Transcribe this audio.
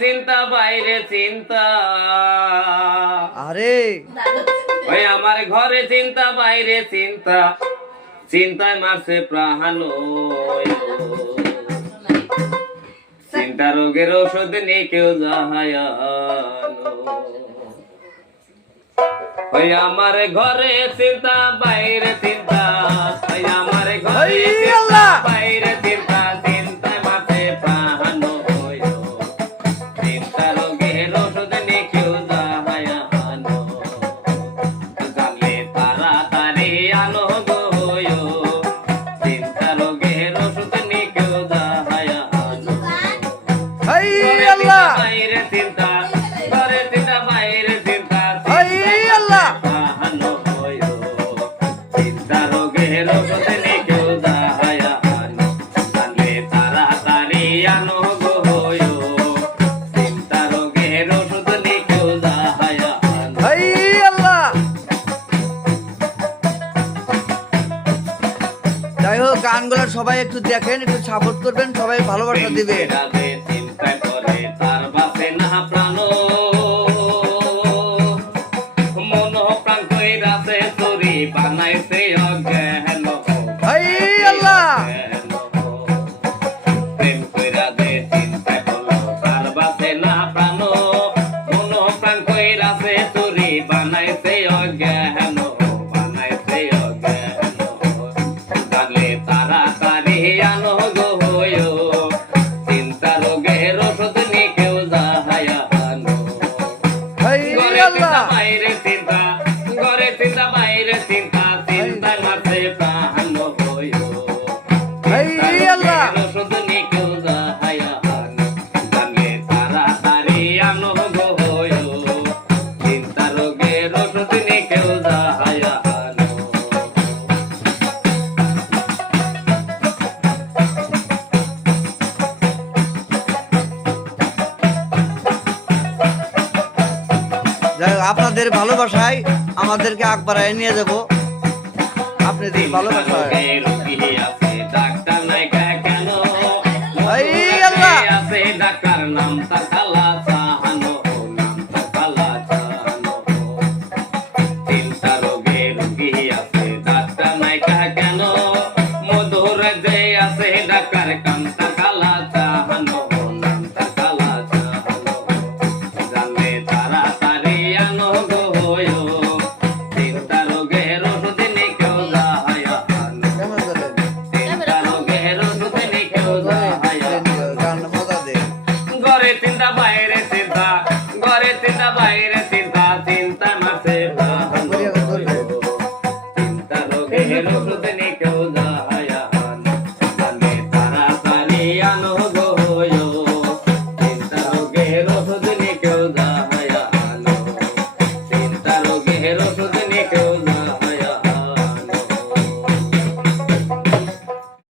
চিন্তা বাইরে চিন্তা, আরে ওই আমার ঘরে চিন্তা বাইরে চিন্তা, চিন্তায় মারছে প্রাণ। চিন্তা রোগের ওষুধ নেই কেউ যাহায়ানো। ওই আমার ঘরে চিন্তা বাইরে চিন্তা, ওই আমার ঘরে চিন্তা বাইরে চিন্তা, চিন্তায় মারছে প্রাণ। চিন্তা রোগের ওষুধ নেই কেউ যাহায়ানো। জানলে তাড়াতাড়ি আনো গো, চিন্তা রোগের ওষুধ নেই কেউ যাহায়ানো। বাইরে চিন্তা, ঘরে চিন্তা বাইরে চিন্তা, চিন্তা রোগের ওষুধ নেই কেউ যাহায়ানো। জানলে তাড়াতাড়ি আনো গো, চিন্তা রোগের ওষুধ নেই কেউ যাহায়ানো। যাই হোক, গানগুলো সবাই একটু দেখেন, একটু সাপোর্ট করবেন, সবাই ভালোবাসা দিবে। চিন্তা করে তার বাসে না প্রাণ, মন প্রাণ কইরাছে চুরি বানাইছে অজ্ঞান। প্রেম কইরা দে চিন্তা করলো তার বাসে না প্রাণ, মন প্রাণ কইরাছে চুরি বানাইছে অজ্ঞান, বানাইছে অজ্ঞান। জানলে তাড়াতাড়ি আনো গো, চিন্তা রোগের ওষুধ নেই কেউ যাহায়ানো। ঘরে চিন্তা বাইরে চিন্তা, ঘরে চিন্তা বাইরে চিন্তা, চিন্তা মারছে প্রাণ। ওষুধ নেই কেউ যাহায়ানো। জানলে তাড়াতাড়ি আনো গো, চিন্তা রোগের ওষুধ নেই কেউ যাহায়ানো। যাই হোক, আপনাদের ভালোবাসায় আমাদেরকে আগ বাড়ায় নিয়ে যাবো, আপনাদের ভালোবাসায়। ডাক্তার নাই কেন আছে, ডাক্তার নাম তার কালা চাহানো, নাম তার কালা চাহানো। চিন্তা রোগে রোগী আছে, ডাক্তার নাই কেন মধুর যে আছে, ডাক্তার কাম তার কালা চাহানো, নাম তার কালা চাহানো। জানলে তাড়াতাড়ি আনো গো, চিন্তা রোগের ওষুধ নেই কেউ যাহায়ানো। চিন্তা রোগের ওষুধ নেই কেউ যাহায়ানো। ঘরে চিন্তা বাইরে চিন্তা, ঘরে চিন্তা বাইরে